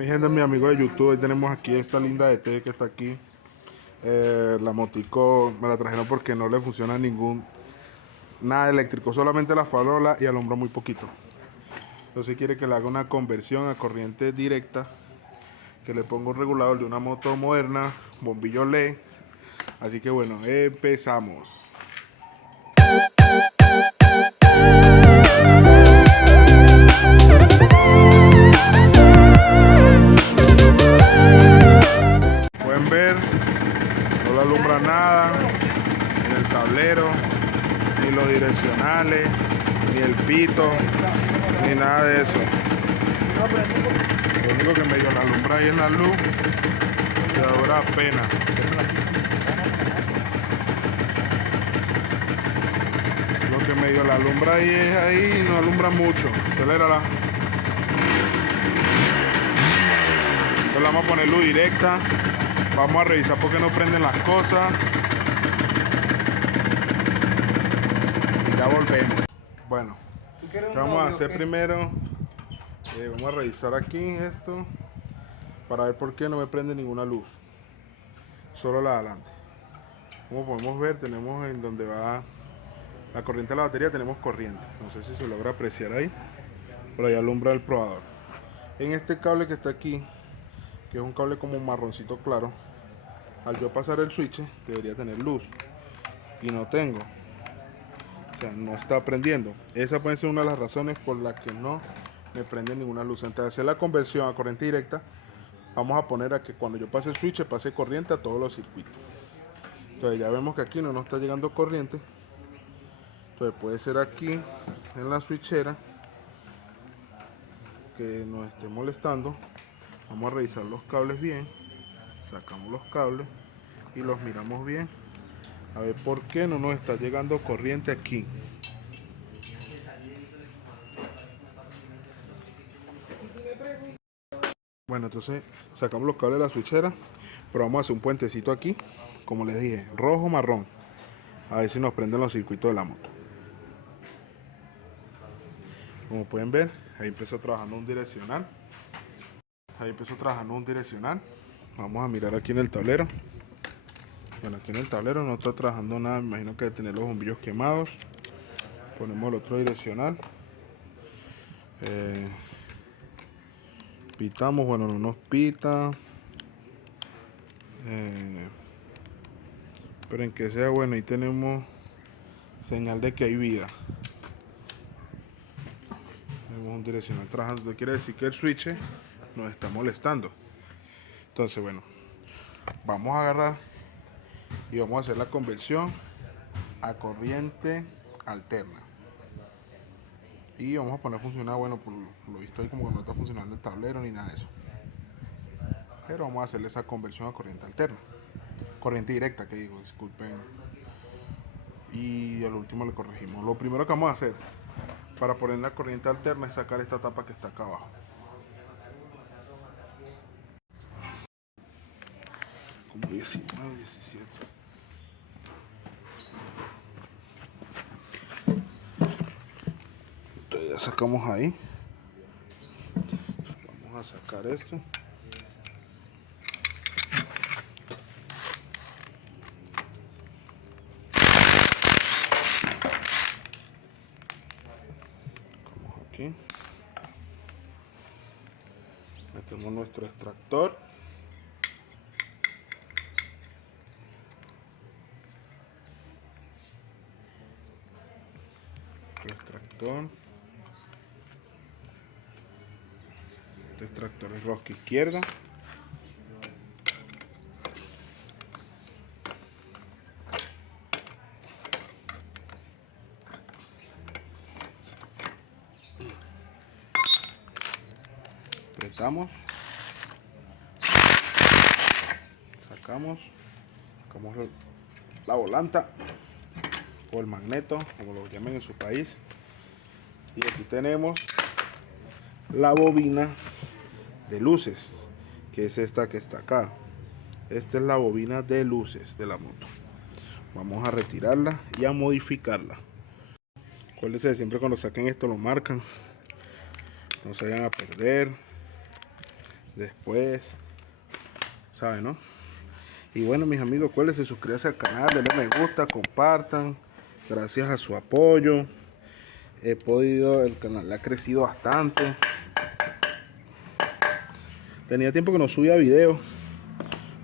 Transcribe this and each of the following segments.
Mi gente, mi amigo de YouTube, hoy tenemos aquí esta linda ET que está aquí. La motico me la trajeron porque no le funciona nada eléctrico, solamente la farola y alumbra muy poquito. Entonces quiere que le haga una conversión a corriente directa, que le ponga un regulador de una moto moderna, bombillo LED. Así que bueno, empezamos. Pueden ver, no le alumbra nada en el tablero, ni los direccionales, ni el pito, ni nada de eso. Lo único que medio la alumbra ahí es la luz, que ahora pena. Lo que medio la alumbra ahí es ahí, no alumbra mucho. Acelérala. Entonces vamos a poner luz directa. Vamos a revisar por qué no prenden las cosas. Y ya volvemos. Bueno, ¿qué vamos a hacer primero? Vamos a revisar aquí esto para ver por qué no me prende ninguna luz, solo la de adelante. Como podemos ver, tenemos en donde va la corriente de la batería, tenemos corriente. No sé si se logra apreciar ahí, pero ahí alumbra el probador. En este cable que está aquí, que es un cable como marroncito claro, al yo pasar el switch debería tener luz y no tengo, o sea, no está prendiendo. Esa puede ser una de las razones por las que no me prende ninguna luz. Antes de hacer la conversión a corriente directa, vamos a poner a que cuando yo pase el switch pase corriente a todos los circuitos. Entonces ya vemos que aquí no nos está llegando corriente. Entonces puede ser aquí en la switchera que nos esté molestando. Vamos a revisar los cables bien, sacamos los cables y los miramos bien a ver por qué no nos está llegando corriente aquí. Bueno, entonces sacamos los cables de la switchera, pero vamos a hacer un puentecito aquí, como les dije, rojo marrón, a ver si nos prenden los circuitos de la moto. Como pueden ver, ahí empezó trabajando un direccional. Vamos a mirar aquí en el tablero. Bueno, aquí en el tablero no está trabajando nada, me imagino que debe tener los bombillos quemados. Ponemos el otro direccional. Pitamos, bueno, no nos pita. Pero en que sea bueno, ahí tenemos señal de que hay vida. Tenemos un direccional trabajando, esto quiere decir que el switch nos está molestando. Entonces, bueno, vamos a agarrar y vamos a hacer la conversión a corriente alterna. Y vamos a poner a funcionar, bueno, por lo visto ahí como que no está funcionando el tablero ni nada de eso. Pero vamos a hacerle esa conversión a corriente alterna. Corriente directa, que digo, disculpen. Y al último le corregimos. Lo primero que vamos a hacer para poner la corriente alterna es sacar esta tapa que está acá abajo. Como 19, 17. Entonces ya sacamos ahí. Vamos a sacar esto. Aquí. Metemos nuestro extractor. Este extractor es rosca izquierda. Apretamos, sacamos la volanta o el magneto, como lo llamen en su país. Y aquí tenemos la bobina de luces, que es esta que está acá. Esta es la bobina de luces de la moto. Vamos a retirarla y a modificarla. Acuérdense, siempre cuando saquen esto lo marcan, no se vayan a perder. después, ¿saben, no? Y bueno, mis amigos, acuérdense, suscríbanse al canal, denle me gusta, compartan. Gracias a su apoyo el canal ha crecido bastante. Tenía tiempo que no subía videos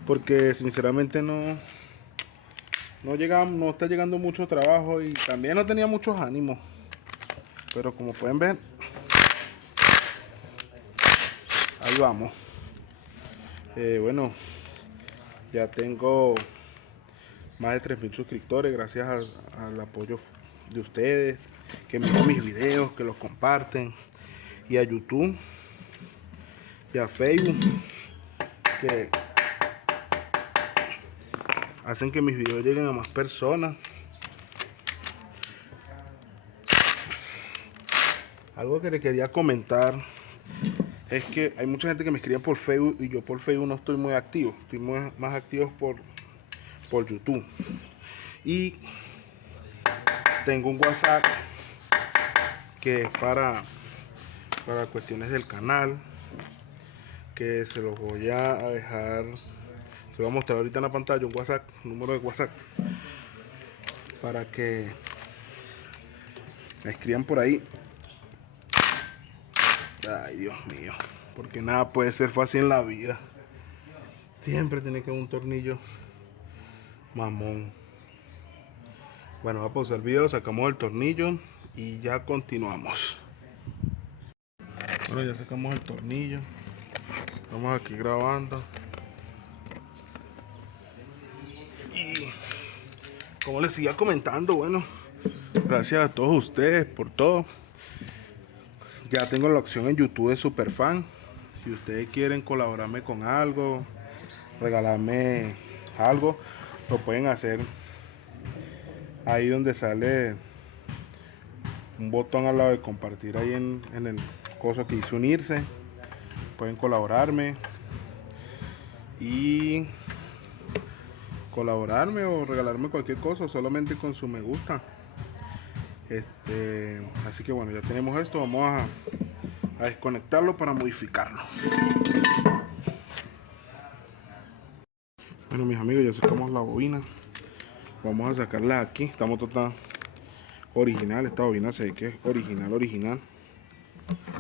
porque sinceramente no está llegando mucho trabajo y también no tenía muchos ánimos. Pero como pueden ver, ahí vamos. Bueno, ya tengo más de 3000 suscriptores gracias al apoyo de ustedes, que miran mis videos, que los comparten, y a YouTube y a Facebook, que hacen que mis videos lleguen a más personas. Algo que les quería comentar es que hay mucha gente que me escribe por Facebook y yo por Facebook no estoy muy activo, estoy más activo por YouTube. Y tengo un WhatsApp que es para cuestiones del canal, que se los voy a dejar, se lo voy a mostrar ahorita en la pantalla, un WhatsApp, un número de WhatsApp, para que me escriban por ahí. Ay, Dios mío, porque nada puede ser fácil en la vida. Siempre tiene que haber un tornillo mamón. Bueno, va a pausar el video, sacamos el tornillo y ya continuamos. Bueno, ya sacamos el tornillo. Estamos aquí grabando. Y como les siga comentando, bueno, gracias a todos ustedes por todo. Ya tengo la opción en YouTube de Superfan. Si ustedes quieren colaborarme con algo, regalarme algo, lo pueden hacer ahí donde sale un botón al lado de compartir, ahí en el coso que dice unirse. Pueden colaborarme o regalarme cualquier cosa solamente con su me gusta. Así que bueno, ya tenemos esto. Vamos a desconectarlo para modificarlo. Bueno, mis amigos, ya sacamos la bobina. Vamos a sacarla aquí. Estamos total original. Esta bobina se ve que es original.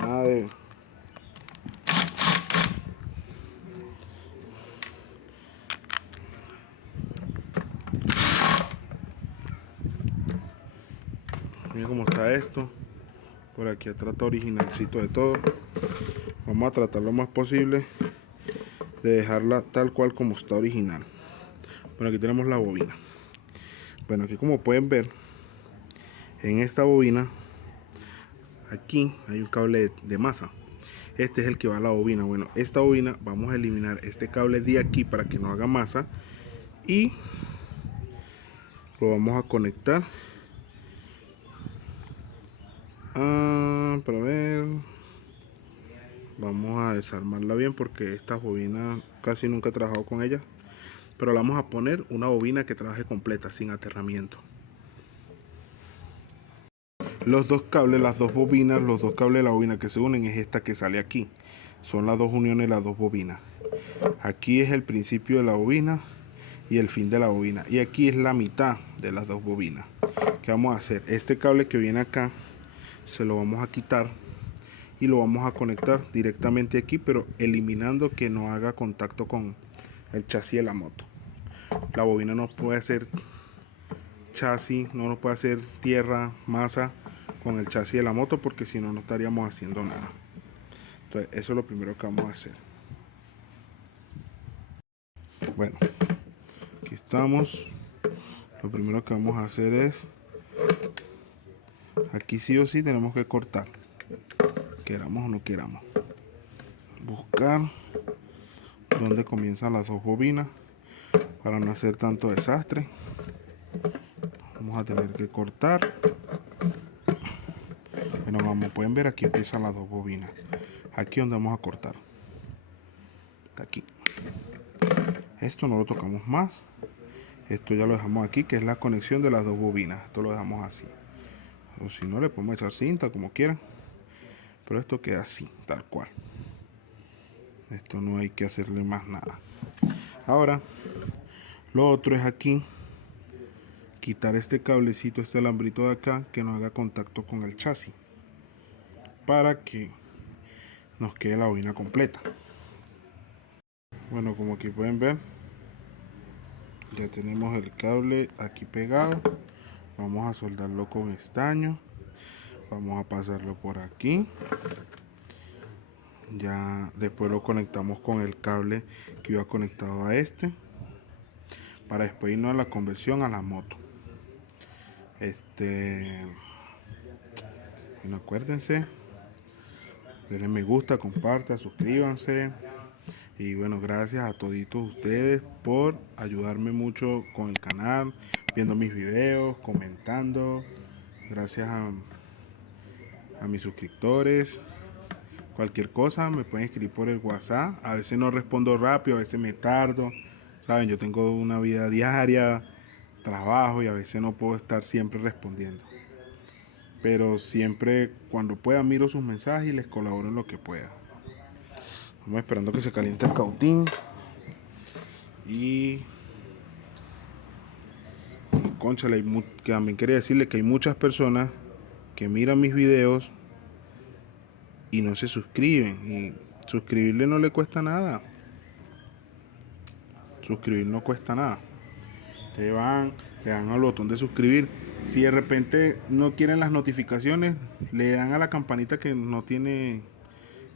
Nada de... Miren cómo está esto. Por aquí atrás está originalcito de todo. Vamos a tratar lo más posible de dejarla tal cual como está original. Bueno, aquí tenemos la bobina. Bueno, aquí como pueden ver, en esta bobina, aquí hay un cable de masa. Este es el que va a la bobina. Bueno, esta bobina vamos a eliminar este cable de aquí para que no haga masa. Y lo vamos a conectar. Para ver, vamos a desarmarla bien porque esta bobina casi nunca he trabajado con ella, pero la vamos a poner una bobina que trabaje completa, sin aterramiento. Los dos cables, las dos bobinas, los dos cables de la bobina que se unen es esta que sale aquí. Son las dos uniones, las dos bobinas. Aquí es el principio de la bobina y el fin de la bobina. Y aquí es la mitad de las dos bobinas. ¿Qué vamos a hacer? Este cable que viene acá se lo vamos a quitar y lo vamos a conectar directamente aquí, pero eliminando que no haga contacto con el chasis de la moto. La bobina no puede hacer chasis, no nos puede hacer tierra, masa con el chasis de la moto, porque si no, no estaríamos haciendo nada. Entonces eso es lo primero que vamos a hacer. Bueno, aquí estamos. Lo primero que vamos a hacer es, aquí sí o sí tenemos que cortar, queramos o no queramos, buscar donde comienzan las dos bobinas para no hacer tanto desastre. Vamos a tener que cortar. Bueno, como pueden ver, aquí empiezan las dos bobinas. Aquí donde vamos a cortar, aquí. Esto no lo tocamos más. Esto ya lo dejamos aquí, que es la conexión de las dos bobinas. Esto lo dejamos así. O si no, le podemos echar cinta como quieran, pero esto queda así, tal cual. Esto no hay que hacerle más nada. Ahora, lo otro es aquí quitar este cablecito, este alambrito de acá, que no haga contacto con el chasis, para que nos quede la bobina completa. Bueno, como aquí pueden ver, ya tenemos el cable aquí pegado. Vamos a soldarlo con estaño. Vamos a pasarlo por aquí. Ya después lo conectamos con el cable que iba conectado a este, para después irnos a la conversión a la moto. Bueno, acuérdense, denle me gusta, compartan, suscríbanse. Y bueno, gracias a toditos ustedes por ayudarme mucho con el canal, viendo mis videos, comentando. Gracias a mis suscriptores. Cualquier cosa me pueden escribir por el WhatsApp. A veces no respondo rápido, a veces me tardo. Saben, yo tengo una vida diaria, trabajo, y a veces no puedo estar siempre respondiendo. Pero siempre, cuando pueda, miro sus mensajes y les colaboro en lo que pueda. Estamos esperando que se caliente el cautín. Y cónchale, que también quería decirle que hay muchas personas que miran mis videos y no se suscriben. Y suscribirle no le cuesta nada. Suscribir no cuesta nada. Ustedes van, le dan al botón de suscribir. Si de repente no quieren las notificaciones, le dan a la campanita que no tiene,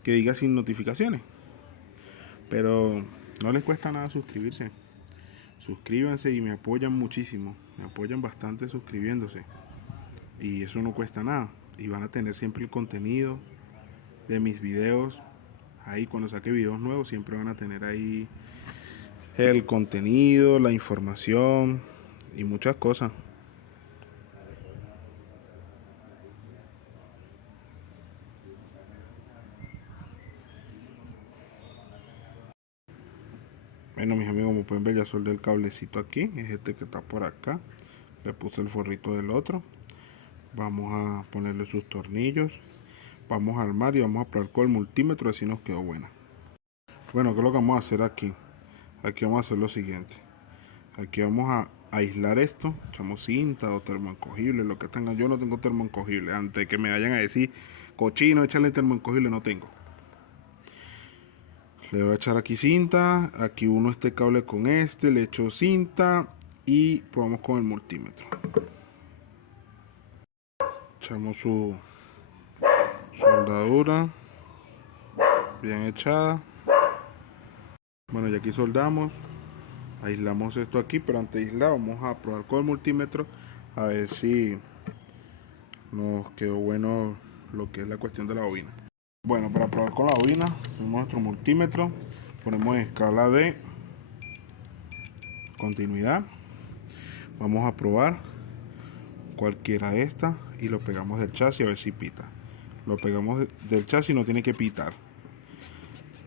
que diga sin notificaciones. Pero no les cuesta nada suscribirse. Suscríbanse y me apoyan muchísimo. Me apoyan bastante suscribiéndose. Y eso no cuesta nada. Y van a tener siempre el contenido de mis videos. Ahí cuando saque videos nuevos siempre van a tener ahí el contenido, la información y muchas cosas. Bueno, mis amigos, como pueden ver, ya soldé el cablecito aquí. Es este que está por acá. Le puse el forrito del otro. Vamos a ponerle sus tornillos. Vamos a armar y vamos a probar con el multímetro, así nos quedó buena. Bueno, ¿qué es lo que vamos a hacer aquí? Aquí vamos a hacer lo siguiente. Aquí vamos a aislar esto. Echamos cinta o termoencogible, lo que tengan. Yo no tengo termoencogible. Antes de que me vayan a decir, cochino, échale termoencogible, no tengo. Le voy a echar aquí cinta. Aquí uno este cable con este. Le echo cinta. Y probamos con el multímetro. Echamos su soldadura bien echada. Bueno, ya aquí soldamos. Aislamos esto aquí, pero antes de aislar vamos a probar con el multímetro a ver si nos quedó bueno lo que es la cuestión de la bobina. Bueno, para probar con la bobina tenemos nuestro multímetro, ponemos en escala de continuidad. Vamos a probar cualquiera de estas y lo pegamos del chasis a ver si pita. Lo pegamos del chasis, no tiene que pitar.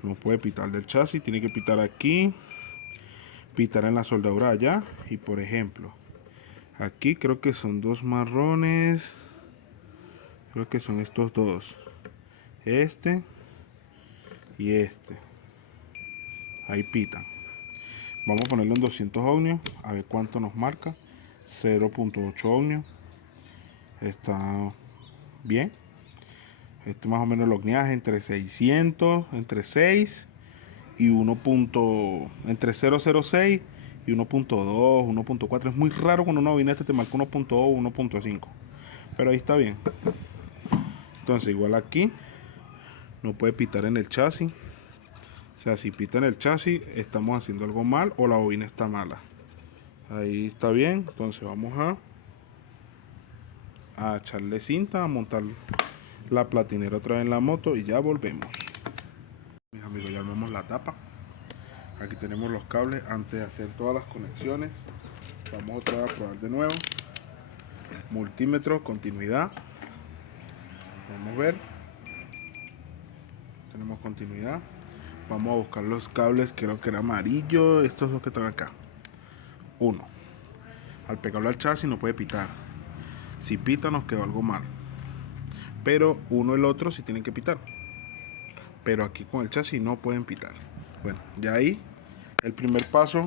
No puede pitar del chasis, tiene que pitar aquí, pitar en la soldadura allá. Y por ejemplo, aquí creo que son dos marrones. Creo que son estos dos. Este y este. Ahí pitan. Vamos a ponerlo en 200 ohmios. A ver cuánto nos marca. 0.8 ohmios. Está bien. Este más o menos el ohmiaje entre 600, entre 6 y 1. Entre 0.06 y 1.2, 1.4. Es muy raro cuando una bobina te marca 1.2 o 1.5. Pero ahí está bien. Entonces igual aquí no puede pitar en el chasis. O sea, si pita en el chasis estamos haciendo algo mal o la bobina está mala. Ahí está bien. Entonces vamos a echarle cinta, a montar la platinera otra vez en la moto y ya volvemos. Mis amigos, ya armamos la tapa. Aquí tenemos los cables. Antes de hacer todas las conexiones, vamos otra vez a probar de nuevo. Multímetro, continuidad. Vamos a ver. Tenemos continuidad. Vamos a buscar los cables, creo que era amarillo. Estos dos que están acá. Uno. Al pegarlo al chasis no puede pitar. Si pita nos quedó algo mal. Pero uno y el otro sí tienen que pitar. pero aquí con el chasis no pueden pitar. Bueno, ya ahí el primer paso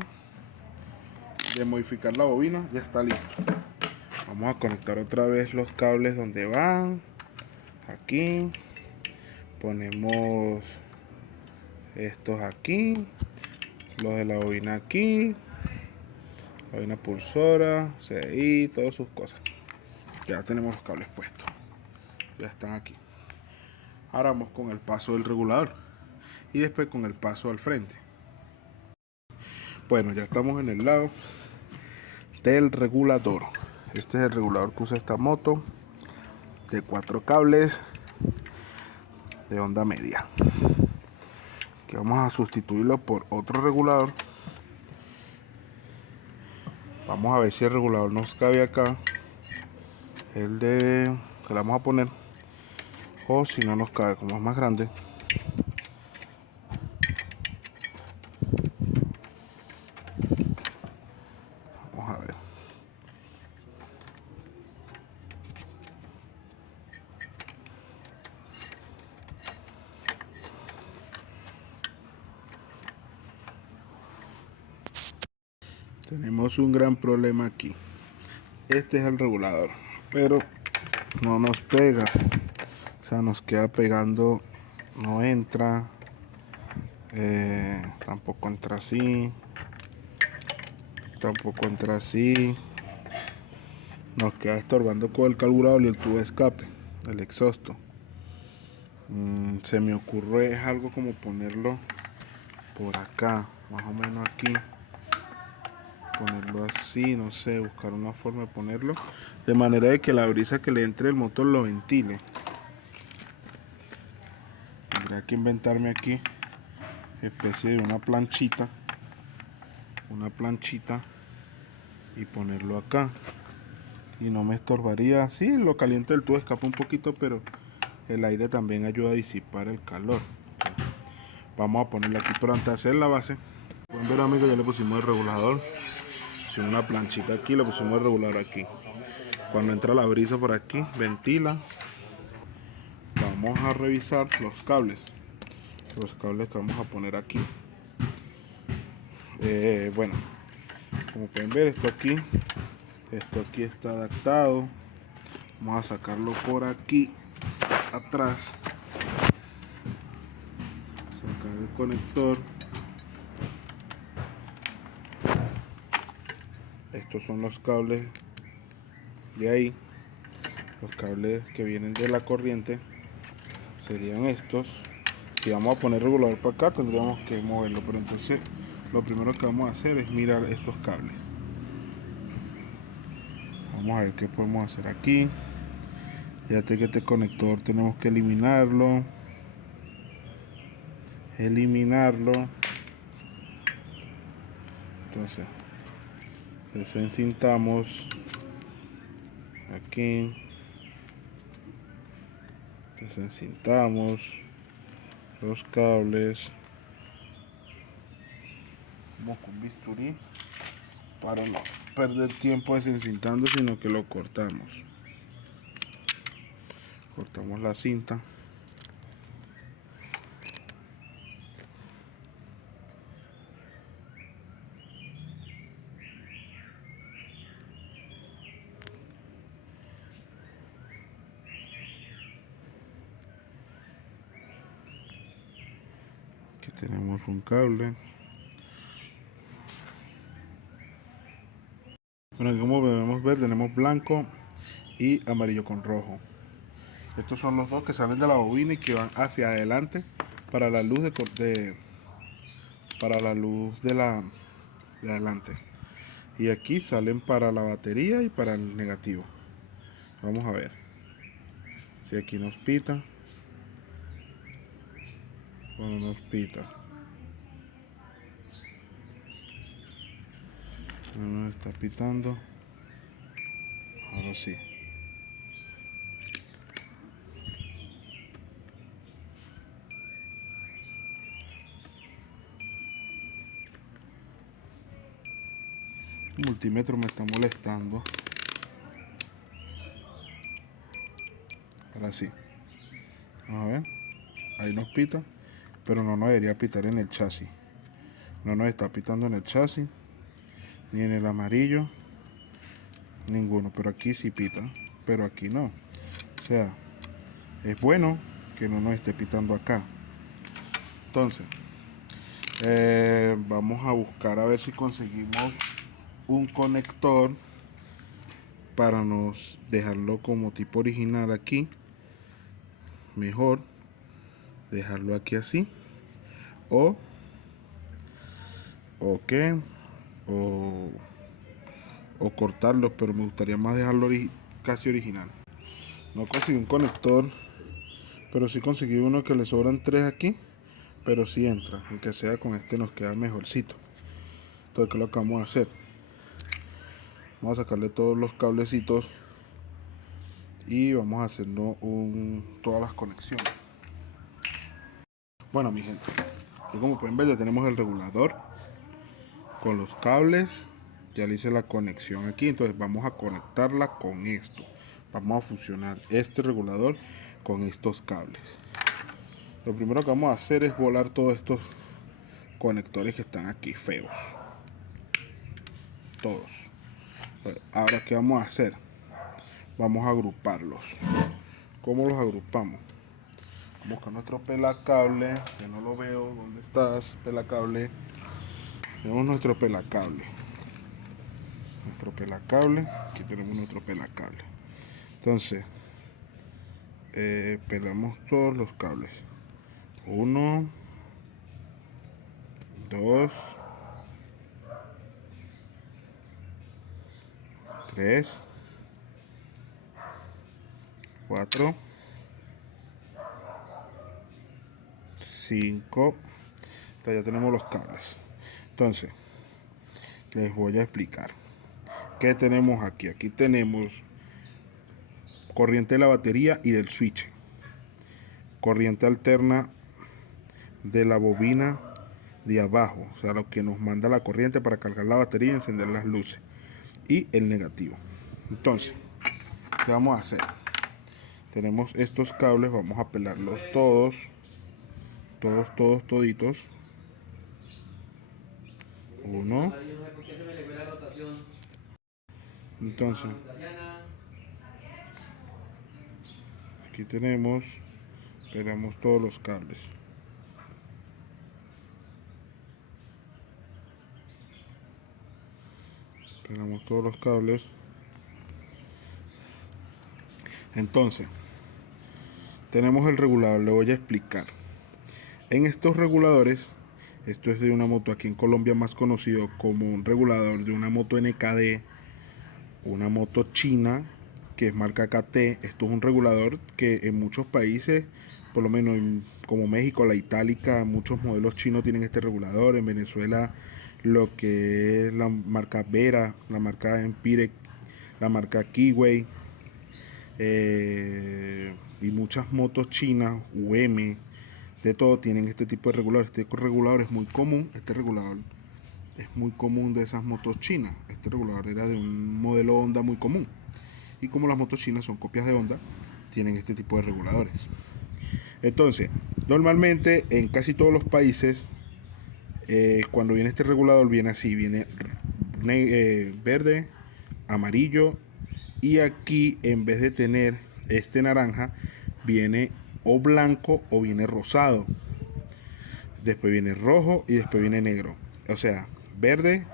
de modificar la bobina ya está listo. Vamos a conectar otra vez los cables donde van. Aquí ponemos estos aquí, los de la bobina aquí, la bobina pulsora, CDI, todas sus cosas. Ya tenemos los cables puestos, ya están aquí. Ahora vamos con el paso del regulador y después con el paso al frente. Bueno, ya estamos en el lado del regulador. Este es el regulador que usa esta moto, de 4 cables de onda media, que vamos a sustituirlo por otro regulador. Vamos a ver si el regulador nos cabe acá, el de que le vamos a poner, o si no nos cabe, como es más grande. Vamos a ver. Tenemos un gran problema aquí. Este es el regulador, pero no nos pega, o sea, nos queda pegando, no entra, tampoco entra así, tampoco entra así, nos queda estorbando con el carburador y el tubo de escape, el exhausto. Se me ocurre es algo como ponerlo por acá, más o menos aquí, ponerlo así, no sé, buscar una forma de ponerlo de manera de que la brisa que le entre el motor lo ventile. Tendría que inventarme aquí especie de una planchita y ponerlo acá, y no me estorbaría. Sí, lo caliente del tubo escapa un poquito, pero el aire también ayuda a disipar el calor. Vamos a ponerlo aquí, pero antes de hacer la base, pueden ver, amigos, ya le pusimos el regulador, pusimos una planchita aquí, le pusimos el regulador aquí. Cuando entra la brisa por aquí, ventila. Vamos a revisar los cables que vamos a poner aquí. Bueno, como pueden ver, esto aquí está adaptado. Vamos a sacarlo por aquí atrás, sacar el conector. Estos son los cables de ahí, los cables que vienen de la corriente serían estos. Si vamos a poner regulador para acá, tendríamos que moverlo, pero entonces lo primero que vamos a hacer es mirar estos cables. Vamos a ver qué podemos hacer aquí. Fíjate que este conector tenemos que eliminarlo. Entonces desencintamos aquí, desencintamos los cables. Vamos con bisturí para no perder tiempo desencintando, sino que lo cortamos. Cortamos la cinta. Aquí tenemos un cable. Bueno, como podemos ver, tenemos blanco y amarillo con rojo. Estos son los dos que salen de la bobina y que van hacia adelante para la luz para la luz de adelante. Y aquí salen para la batería y para el negativo. Vamos a ver si aquí nos pita o no nos pita. No nos está pitando. Ahora sí. El multímetro me está molestando. Ahora sí. Vamos a ver. Ahí nos pita. pero no nos debería pitar en el chasis. No nos está pitando en el chasis, ni en el amarillo, ninguno, pero aquí sí pita, pero aquí no. O sea, es bueno que no nos esté pitando acá. Entonces, vamos a buscar a ver si conseguimos un conector para nos dejarlo como tipo original aquí. Mejor dejarlo aquí así, o qué, o cortarlo, pero me gustaría más dejarlo casi original. No conseguí un conector, pero sí conseguí uno que le sobran 3 aquí, pero sí entra, aunque sea con este nos queda mejorcito. Entonces, ¿qué es lo que vamos a hacer? Vamos a sacarle todos los cablecitos y vamos a hacernos todas las conexiones. Bueno, mi gente, y como pueden ver, ya tenemos el regulador con los cables. Ya le hice la conexión aquí, entonces vamos a conectarla con esto. Vamos a fusionar este regulador con estos cables. Lo primero que vamos a hacer es volar todos estos conectores que están aquí feos. Todos. Ahora, ¿qué vamos a hacer? Vamos a agruparlos. ¿Cómo los agrupamos? Vamos a buscar nuestro pelacable, que no lo veo. ¿Dónde estás, pelacable? Tenemos nuestro pelacable. Aquí tenemos nuestro pelacable. Entonces, pelamos todos los cables. 1, 2, 3, 4, 5. Ya tenemos los cables. Entonces, les voy a explicar qué tenemos aquí. Aquí tenemos corriente de la batería y del switch, corriente alterna de la bobina de abajo, o sea, lo que nos manda la corriente para cargar la batería y encender las luces, y el negativo. Entonces, ¿qué vamos a hacer? Tenemos estos cables, vamos a pelarlos toditos. 1. Entonces, aquí tenemos, pelamos todos los cables. Pelamos todos los cables. Entonces, tenemos el regulador, le voy a explicar. En estos reguladores, esto es de una moto aquí en Colombia más conocido como un regulador de una moto NKD, una moto china que es marca KT. Esto es un regulador que en muchos países, por lo menos como México, la itálica, muchos modelos chinos tienen este regulador. En Venezuela, lo que es la marca Vera, la marca Empire, la marca Kiway, y muchas motos chinas, UM, de todo tienen este tipo de regulador. Este regulador es muy común. Este regulador es muy común de esas motos chinas. Este regulador era de un modelo Honda muy común. Y como las motos chinas son copias de Honda, tienen este tipo de reguladores. Entonces, normalmente en casi todos los países, cuando viene este regulador, viene así: viene verde, amarillo, y aquí en vez de tener este naranja, viene o blanco o viene rosado. Después viene rojo y después viene negro. O sea, verde,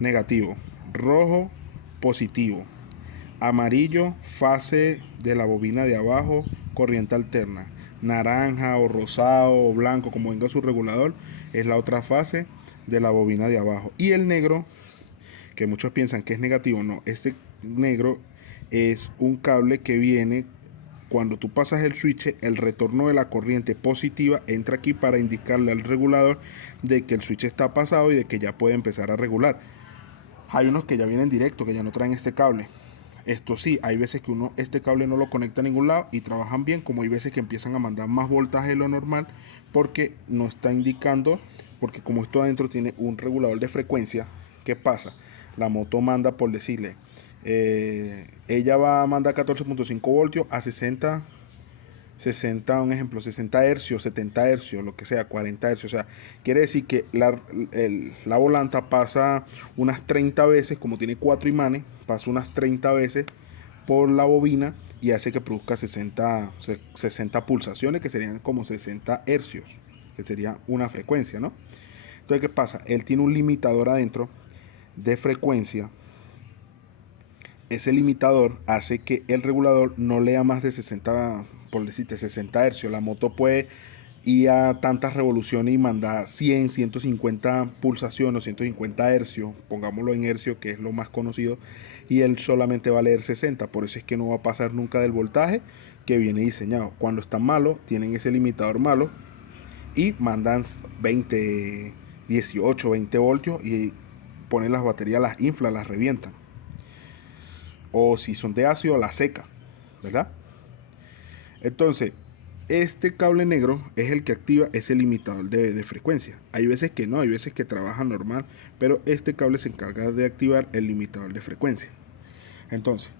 negativo; rojo, positivo; amarillo, fase de la bobina de abajo, corriente alterna; naranja o rosado o blanco, como venga su regulador, es la otra fase de la bobina de abajo. Y el negro, que muchos piensan que es negativo, no, este negro es un cable que viene cuando tú pasas el switch. El retorno de la corriente positiva entra aquí para indicarle al regulador de que el switch está pasado y de que ya puede empezar a regular. Hay unos que ya vienen directo, que ya no traen este cable. Esto sí, hay veces que este cable no lo conecta a ningún lado y trabajan bien, como hay veces que empiezan a mandar más voltaje de lo normal porque no está indicando, porque como esto adentro tiene un regulador de frecuencia. ¿Qué pasa? La moto manda, por decirle, ella va a mandar 14.5 voltios a 60 60, un ejemplo, 60 hercios, 70 hercios, lo que sea, 40 hercios. O sea, quiere decir que la volanta pasa unas 30 veces, como tiene 4 imanes, pasa unas 30 veces por la bobina y hace que produzca 60 pulsaciones, que serían como 60 hercios, que sería una frecuencia, ¿no? Entonces, ¿qué pasa? Él tiene un limitador adentro de frecuencia. Ese limitador hace que el regulador no lea más de 60, por decirte, 60 hercios. La moto puede ir a tantas revoluciones y mandar 100, 150 pulsaciones o 150 hercios, pongámoslo en hercios, que es lo más conocido, y él solamente va a leer 60. Por eso es que no va a pasar nunca del voltaje que viene diseñado. Cuando están malos, tienen ese limitador malo y mandan 20, 18, 20 voltios y ponen las baterías, las inflan, las revientan. O si son de ácido, la seca, ¿verdad? Entonces, este cable negro es el que activa ese limitador de frecuencia. Hay veces que no, hay veces que trabaja normal, pero este cable se encarga de activar el limitador de frecuencia. Entonces,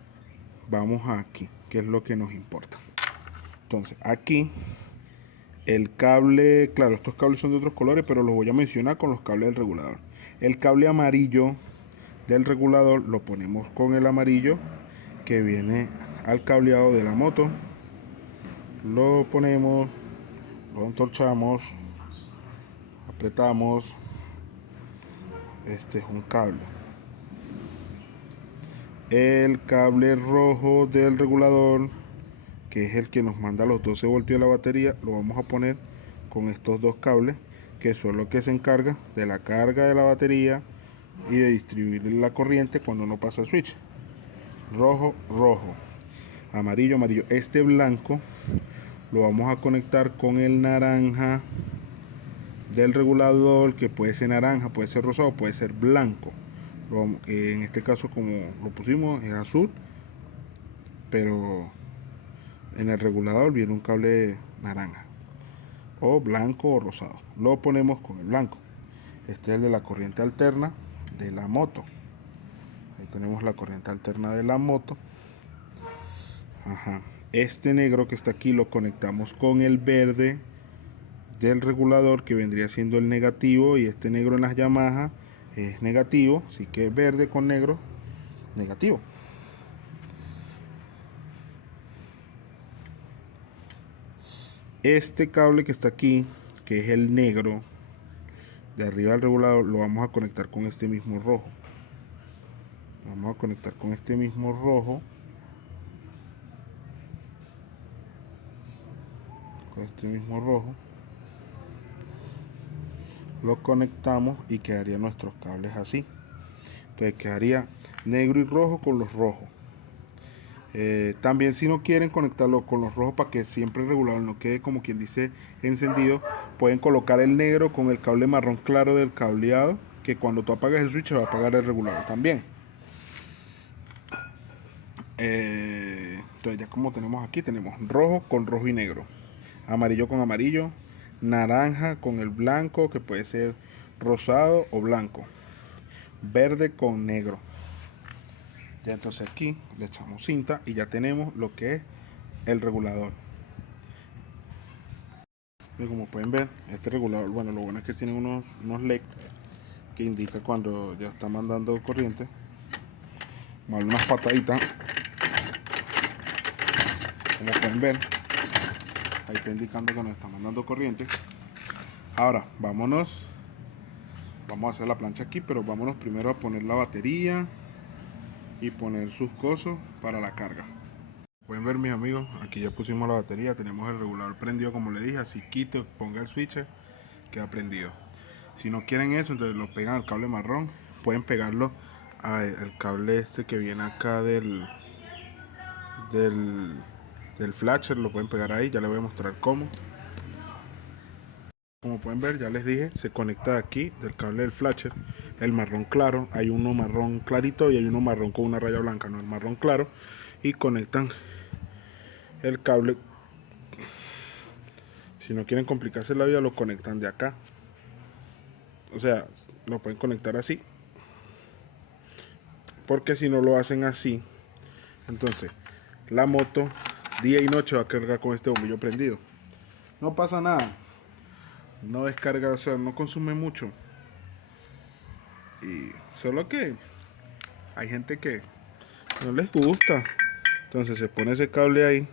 vamos aquí, que es lo que nos importa. Entonces, aquí el cable, claro, estos cables son de otros colores, pero los voy a mencionar con los cables del regulador. El cable amarillo del regulador lo ponemos con el amarillo que viene al cableado de la moto. Lo ponemos, lo entorchamos, apretamos. Este es un cable. El cable rojo del regulador, que es el que nos manda los 12 voltios de la batería, lo vamos a poner con estos dos cables, que son los que se encargan de la carga de la batería y de distribuir la corriente cuando no pasa el switch. Rojo, rojo, amarillo, amarillo. Este blanco lo vamos a conectar con el naranja del regulador, que puede ser naranja, puede ser rosado, puede ser blanco. En este caso, como lo pusimos, es azul, pero en el regulador viene un cable naranja, o blanco o rosado. Lo ponemos con el blanco. Este es el de la corriente alterna de la moto. Ahí tenemos la corriente alterna de la moto. Ajá. Este negro que está aquí lo conectamos con el verde del regulador, que vendría siendo el negativo, y este negro en las Yamaha es negativo, así que verde con negro, negativo. Este cable que está aquí, que es el negro de arriba del regulador, lo vamos a conectar con este mismo rojo. Vamos a conectar con este mismo rojo, lo conectamos y quedarían nuestros cables así. Entonces quedaría negro y rojo con los rojos. También, si no quieren conectarlo con los rojos para que siempre el regulador no quede, como quien dice, encendido, pueden colocar el negro con el cable marrón claro del cableado, que cuando tú apagas el switch va a apagar el regulador también. Entonces, ya como tenemos aquí, tenemos rojo con rojo y negro, amarillo con amarillo, naranja con el blanco, que puede ser rosado o blanco, verde con negro. Ya entonces aquí le echamos cinta y ya tenemos lo que es el regulador. Y como pueden ver, este regulador, bueno, lo bueno es que tiene unos LED que indica cuando ya está mandando corriente. Vamos a darle unas pataditas. Como pueden ver, ahí está indicando que nos está mandando corriente. Ahora, vamos a hacer la plancha aquí, pero vámonos primero a poner la batería y poner sus cosos para la carga. Pueden ver, mis amigos, aquí ya pusimos la batería, tenemos el regulador prendido, como le dije. Así quito, ponga el switch, queda prendido. Si no quieren eso, entonces lo pegan al cable marrón. Pueden pegarlo al cable este que viene acá del flasher, lo pueden pegar ahí. Ya les voy a mostrar cómo. Como pueden ver, ya les dije, se conecta aquí del cable del flasher, el marrón claro. Hay uno marrón clarito y hay uno marrón con una raya blanca, no, el marrón claro. Y conectan el cable. Si no quieren complicarse la vida, lo conectan de acá. O sea, lo pueden conectar así, porque si no lo hacen así, entonces la moto día y noche va a cargar con este bombillo prendido. No pasa nada. No descarga, o sea, no consume mucho. Y solo que hay gente que no les gusta. Entonces se pone ese cable ahí.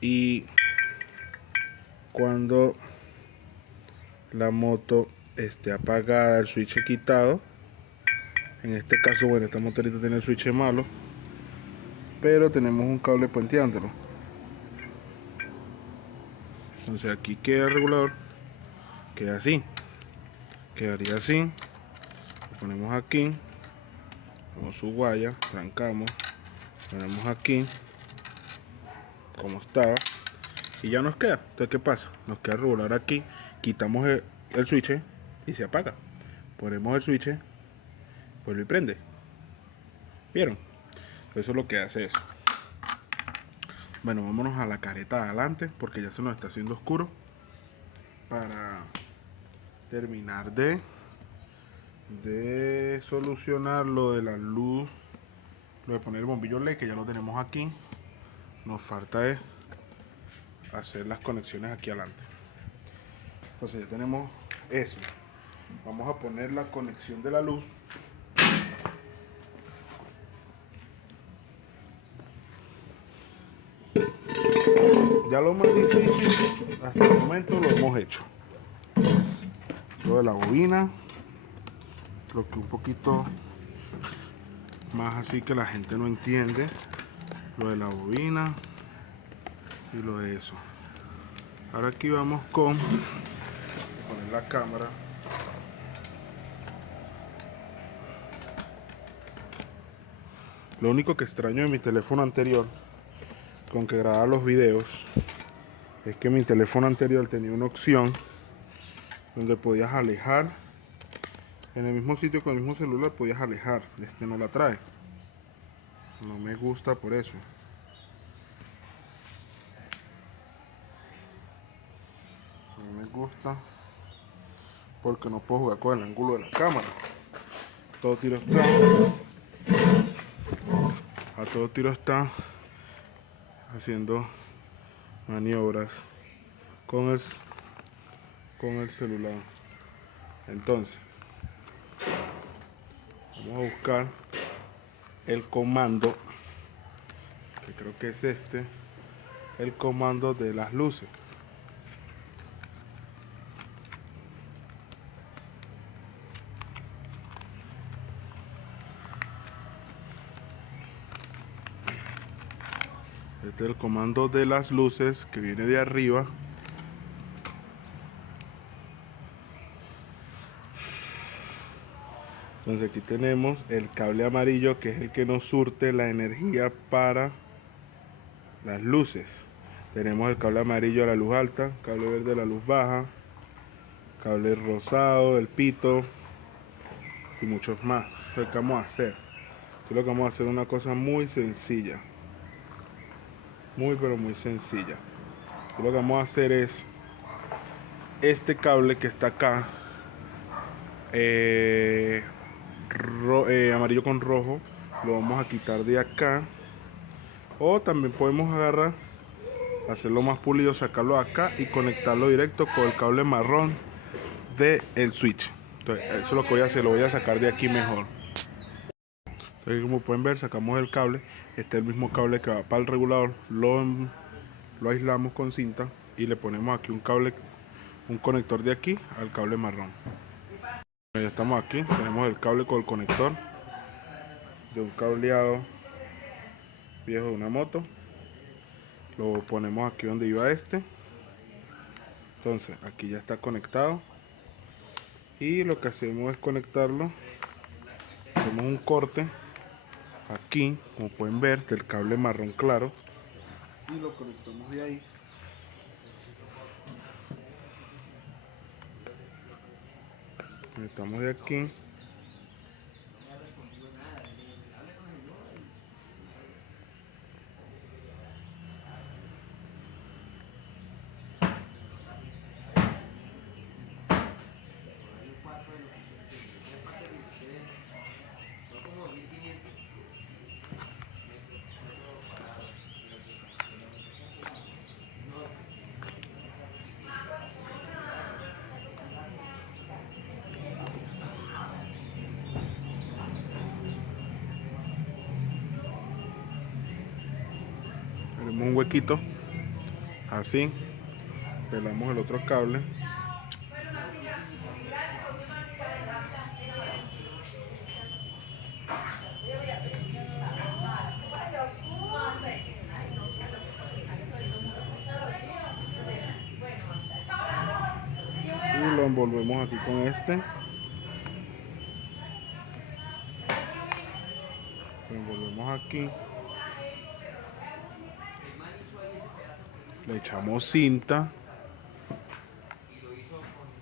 Y cuando la moto esté apagada, el switch quitado. En este caso, bueno, esta motorita tiene el switch malo. Pero tenemos un cable puenteándolo. Entonces aquí queda el regulador. Queda así. Quedaría así. Lo ponemos aquí. Con su guaya. Trancamos. Ponemos aquí. Como estaba. Y ya nos queda. Entonces, ¿qué pasa? Nos queda el regulador aquí. Quitamos el switch y se apaga. Ponemos el switch. Vuelve y prende. ¿Vieron? Eso es lo que hace eso. Bueno, vámonos a la careta de adelante porque ya se nos está haciendo oscuro. Para terminar de solucionar lo de la luz, lo de poner el bombillo LED, que ya lo tenemos aquí. Nos falta es hacer las conexiones aquí adelante. Entonces ya tenemos eso. Vamos a poner la conexión de la luz. Ya lo más difícil hasta el momento lo hemos hecho. Lo de la bobina, lo que un poquito más así que la gente no entiende, lo de la bobina y lo de eso. Ahora aquí vamos con poner la cámara. Lo único que extraño de mi teléfono anterior con que grababa los videos es que mi teléfono anterior tenía una opción donde podías alejar en el mismo sitio con el mismo celular, podías alejar. Este no la trae. No me gusta por eso. No me gusta porque no puedo jugar con el ángulo de la cámara. Todo tiro está. A todo tiro está haciendo maniobras con el celular. Entonces vamos a buscar el comando, que creo que es este, el comando de las luces. Este es el comando de las luces que viene de arriba. Entonces aquí tenemos el cable amarillo, que es el que nos surte la energía para las luces. Tenemos el cable amarillo a la luz alta, cable verde a la luz baja, cable rosado, el pito y muchos más. Lo que vamos a hacer, lo que vamos a hacer es una cosa muy sencilla, muy pero muy sencilla. Lo que vamos a hacer es este cable que está acá, amarillo con rojo, lo vamos a quitar de acá. O también podemos agarrar, hacerlo más pulido, sacarlo acá y conectarlo directo con el cable marrón del switch. Entonces eso es lo que voy a hacer, lo voy a sacar de aquí mejor. Entonces, como pueden ver, sacamos el cable. Este es el mismo cable que va para el regulador. Lo aislamos con cinta y le ponemos aquí un cable, un conector de aquí al cable marrón. Ya estamos aquí, tenemos el cable con el conector de un cableado viejo de una moto. Lo ponemos aquí donde iba este. Entonces aquí ya está conectado y lo que hacemos es conectarlo. Hacemos un corte aquí, como pueden ver, del cable marrón claro, y lo conectamos de ahí. Conectamos de aquí. un huequito, así, pelamos el otro cable. Y lo envolvemos aquí con este. Lo envolvemos aquí. Le echamos cinta.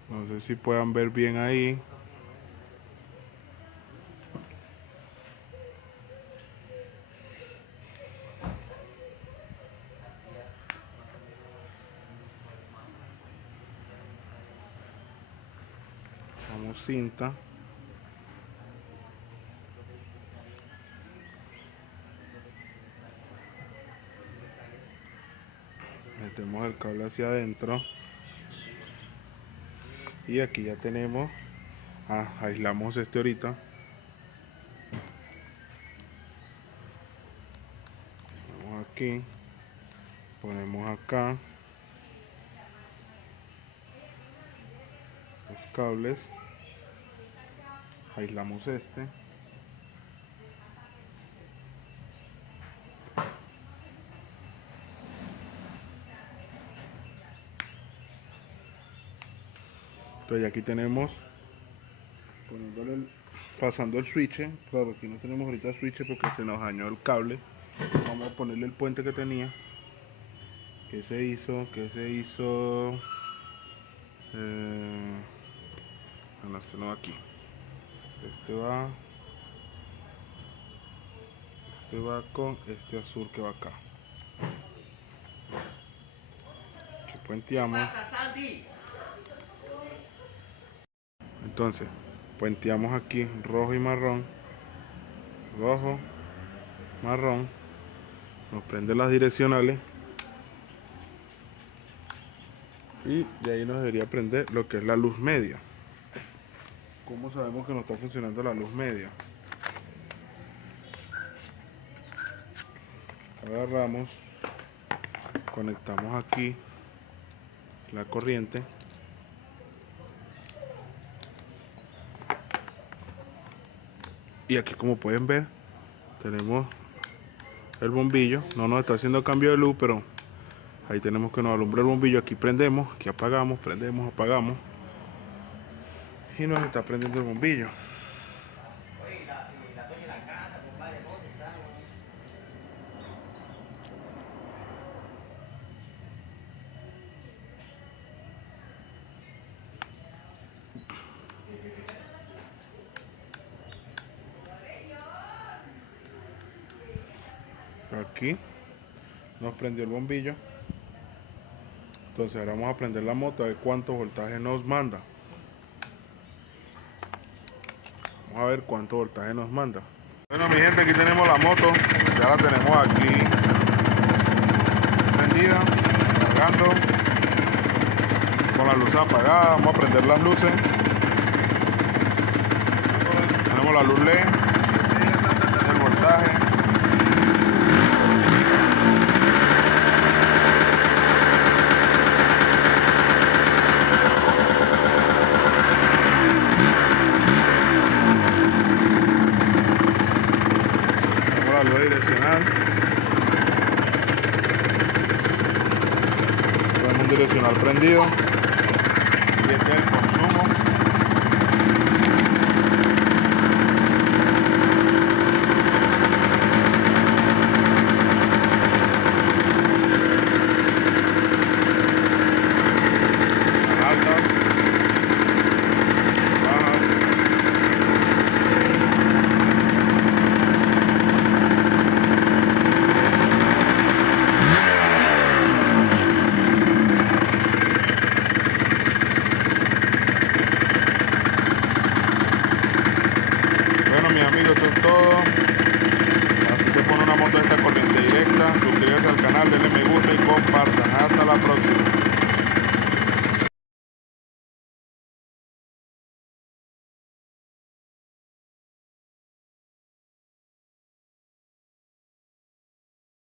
No sé si puedan ver bien ahí. Echamos cinta. Metemos el cable hacia adentro. Y aquí ya tenemos, aislamos este ahorita. Vamos aquí, ponemos acá los cables, aislamos este. Entonces aquí tenemos, pasando el switch. Claro, aquí no tenemos ahorita switch porque se nos dañó el cable. Vamos a ponerle el puente que tenía. ¿Qué se hizo? Bueno, este no va aquí. Este va con este azul que va acá. Aquí puenteamos. Entonces, puenteamos aquí rojo y marrón. Rojo, marrón. Nos prende las direccionales. Y de ahí nos debería prender lo que es la luz media. ¿Cómo sabemos que no está funcionando la luz media? Agarramos, conectamos aquí la corriente. Y aquí, como pueden ver, tenemos el bombillo. No nos está haciendo cambio de luz, pero ahí tenemos que nos alumbra el bombillo. Aquí prendemos, aquí apagamos, prendemos, apagamos. Y nos está prendiendo el bombillo. Aquí nos prendió el bombillo. Entonces ahora vamos a prender la moto a ver cuánto voltaje nos manda. Vamos a ver cuánto voltaje nos manda. Bueno, mi gente, aquí tenemos la moto. Ya la tenemos aquí prendida, cargando, con la luz apagada. Vamos a prender las luces. Tenemos la luz LED, el voltaje. Direccional. Tenemos un direccional prendido. Y este es el consumo. Las altas, bajas. Mis amigos, eso es todo. Así se pone una moto de esta corriente directa. Suscríbete al canal, denle me gusta y compartan. Hasta la próxima.